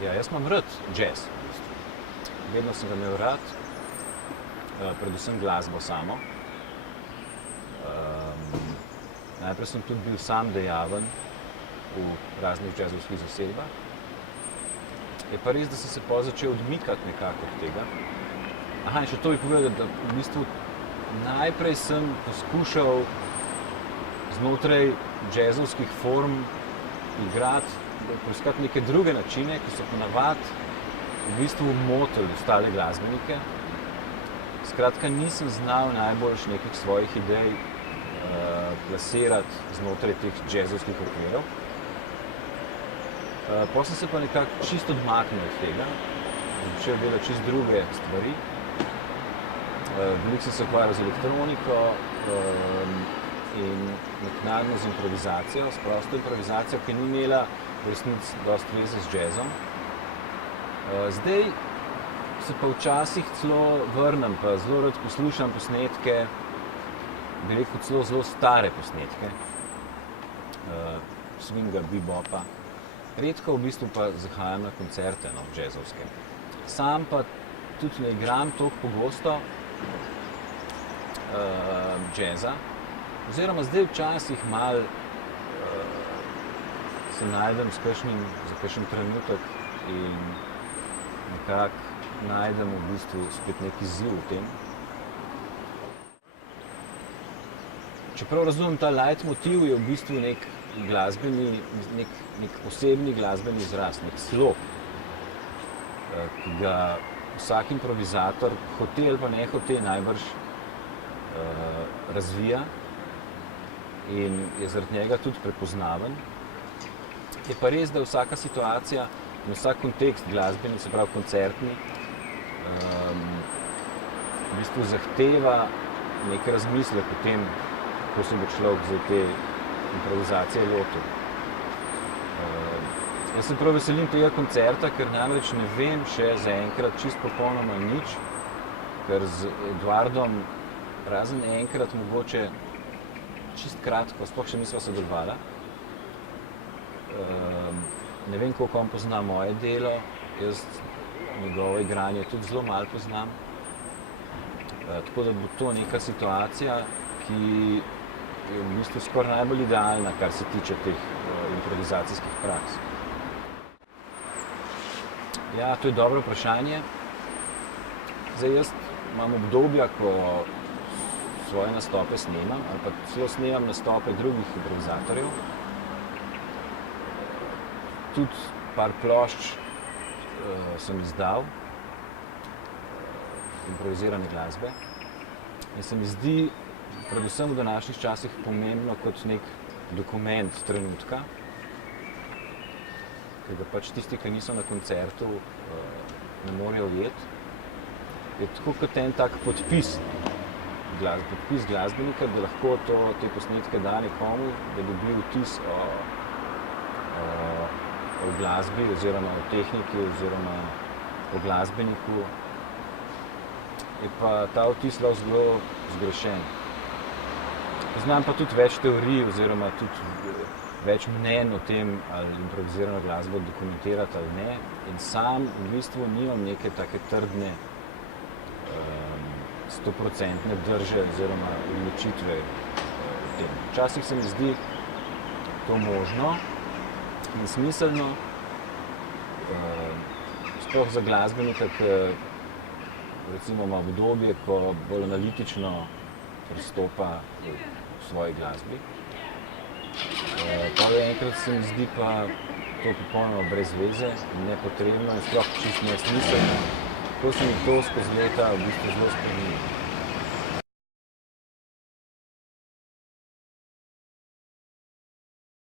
Ja, jaz imam rad jazz. Vedno sem ga imel rad, predvsem glasbo samo. Najprej sem tudi bil sam dejaven v raznih jazzovskih zasedbah. Je pa res, da sem se potem začel odmikati nekako od tega. Aha, in še to bi povedal, da v bistvu najprej sem poskušal znotraj jazzovskih form igrati, poiskati neke druge načine, ki so ponavadi v bistvu motili ostale glasbenike. Skratka, nisem znal najboljš nekih svojih idej plasirati znotraj teh jazzovskih okvirov. Potem sem se pa nekako čisto odmaknil od tega, začel delati čisto druge stvari. Veliko sem se ukvarjal z elektroniko in naknadno z improvizacijo, s prosto improvizacijo, ki ni imela v resnici dosti veze z jazzom. Zdaj se pa včasih celo vrnem, pa zelo rad poslušam posnetke, bi rekel celo zelo stare posnetke, swinga, bebopa. Redko v bistvu pa zahajam na koncerte, jazzovske. Sam pa tudi ne igram toliko pogosto jazza, oziroma zdaj včasih malo se najdem za kakšen trenutek in nekako najdem v bistvu spet neki izziv v tem. Čeprav razumem, ta leitmotiv je v bistvu nek posebni glasbeni izraz, nek slog, ki ga vsak improvizator, hote ali pa ne hote, najbrž razvija in je zaradi njega tudi prepoznaven. Je pa res, da vsaka situacija in vsak kontekst glasbeni, se pravi koncertni, v bistvu zahteva nek razmislek o tem, kako se bo človek za te improvizacije lotil. Jaz se prav veselim tega koncerta, ker namreč ne vem še zaenkrat čisto popolnoma nič, ker z Eduardom razen enkrat mogoče čisto kratko, sploh še nisva sodelovala. Ne vem, koliko on pozna moje delo, jaz njegovo igranje tudi zelo malo poznam. Tako da bo to neka situacija, ki je v bistvu skoraj najbolj idealna, kar se tiče teh improvizacijskih praks. Ja, to je dobro vprašanje. Zdaj jaz imam obdobja, ko svoje nastope snemam, ali pa celo snemam nastope drugih improvizatorjev. Tudi par plošč sem izdal, improvizirane glasbe. In se mi zdi, predvsem v današnjih časih, pomembno kot nek dokument trenutka, ki ga pač tisti, ki niso na koncertu, ne morejo ujeti. Je tako kot en tak podpis glasbenika, da lahko te posnetke da nekomu, da dobi vtis o glasbi oziroma o tehniki oziroma o glasbeniku. Je pa ta vtis lahko zelo zgrešen. Poznam pa tudi več teorij oziroma tudi več mnenj o tem, ali improvizirano glasbo dokumentirati ali ne. In sam v bistvu nimam neke take trdne 100% drže oziroma odločitve o tem. Včasih se mi zdi to možno in smiselno, sploh za glasbenika, ki recimo ima obdobje, ko bolj analitično pristopa v svoji glasbi. Pa enkrat se mi zdi pa to popolnoma brez veze in nepotrebno in sploh čisto nesmiselno. Ko se mi to skozi leta v bistvu zelo spremenilo.